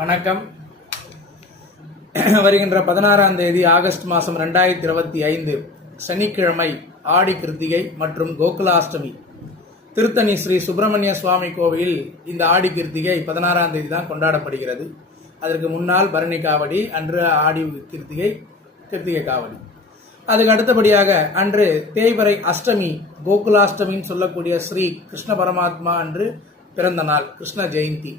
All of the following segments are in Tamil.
வணக்கம். வருகின்ற 16ஆம் தேதி ஆகஸ்ட் மாதம் 2025 சனிக்கிழமை ஆடி கிருத்திகை மற்றும் கோகுலாஷ்டமி. திருத்தணி ஸ்ரீ சுப்பிரமணிய சுவாமி கோவில் இந்த ஆடி கிருத்திகை 16ஆம் தேதி தான் கொண்டாடப்படுகிறது. அதற்கு முன்னால் பரணி காவடி, அன்று ஆடி கிருத்திகை காவடி. அதுக்கு அடுத்தபடியாக அன்று தேய்பிறை அஷ்டமி, கோகுலாஷ்டமின்னு சொல்லக்கூடிய ஸ்ரீ கிருஷ்ண பரமாத்மா அன்று பிறந்த நாள், கிருஷ்ண ஜெயந்தி.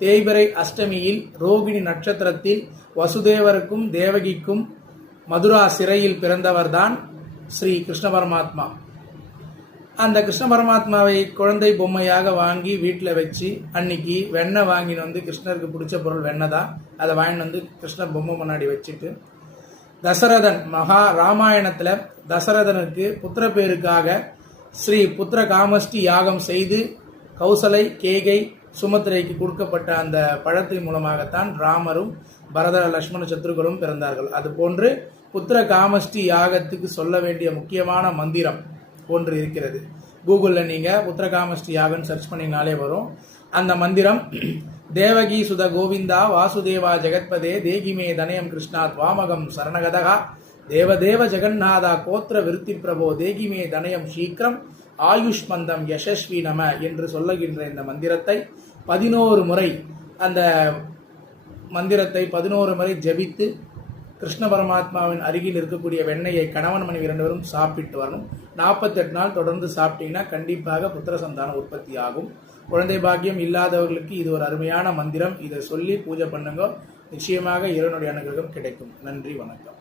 தேய்பிறை அஷ்டமியில் ரோகிணி நட்சத்திரத்தில் வசுதேவருக்கும் தேவகிக்கும் மதுரா சிறையில் பிறந்தவர்தான் ஸ்ரீ கிருஷ்ண பரமாத்மா. அந்த கிருஷ்ண பரமாத்மாவை குழந்தை பொம்மையாக வாங்கி வீட்டில் வச்சு அன்னைக்கு வெண்ணெய் வாங்கின்னு வந்து, கிருஷ்ணருக்கு பிடிச்ச பொருள் வெண்ணெய் தான், அதை வாங்கிட்டு வந்து கிருஷ்ணர் பொம்மை முன்னாடி வச்சுட்டு, தசரதன் ராமாயணத்தில் தசரதனுக்கு புத்திர பேருக்காக ஸ்ரீ புத்திர காமஷ்டி யாகம் செய்து கௌசலை, கேகை, சுமத்திரைக்கு கொடுக்கப்பட்ட அந்த பழத்தின் மூலமாகத்தான் ராமரும் பரத, லட்சுமண, சத்ருகளும் பிறந்தார்கள். அதுபோன்று புத்திர காமஷ்டி யாகத்துக்கு சொல்ல வேண்டிய முக்கியமான மந்திரம் ஒன்று இருக்கிறது. கூகுளில் நீங்கள் புத்திர காமஷ்டி யாகம் சர்ச் பண்ணினாலே வரும். அந்த மந்திரம் தேவகி சுத கோவிந்தா வாசுதேவா ஜெகத்பதே தேகிமே தனயம் கிருஷ்ணா துவாமகம் சரணகதகா தேவதேவ ஜெகநாதா கோத்திர விருத்தி பிரபோ தேகிமே தனயம் சீக்கிரம் ஆயுஷ்மந்தம் யசஸ்வி நம என்று சொல்லுகின்ற இந்த மந்திரத்தை 11 முறை, அந்த மந்திரத்தை 11 முறை ஜபித்து கிருஷ்ண பரமாத்மாவின் அருகில் இருக்கக்கூடிய வெண்ணெயை கணவன் மனைவி 2 பேரும் சாப்பிட்டு வரணும். 48 நாள் தொடர்ந்து சாப்பிட்டீங்கன்னா கண்டிப்பாக புத்திர சந்தானம் உற்பத்தி ஆகும். குழந்தை பாக்கியம் இல்லாதவர்களுக்கு இது ஒரு அருமையான மந்திரம். இதை சொல்லி பூஜை பண்ணுங்க, நிச்சயமாக இறைவனுடைய அனுகிரகம் கிடைக்கும். நன்றி, வணக்கம்.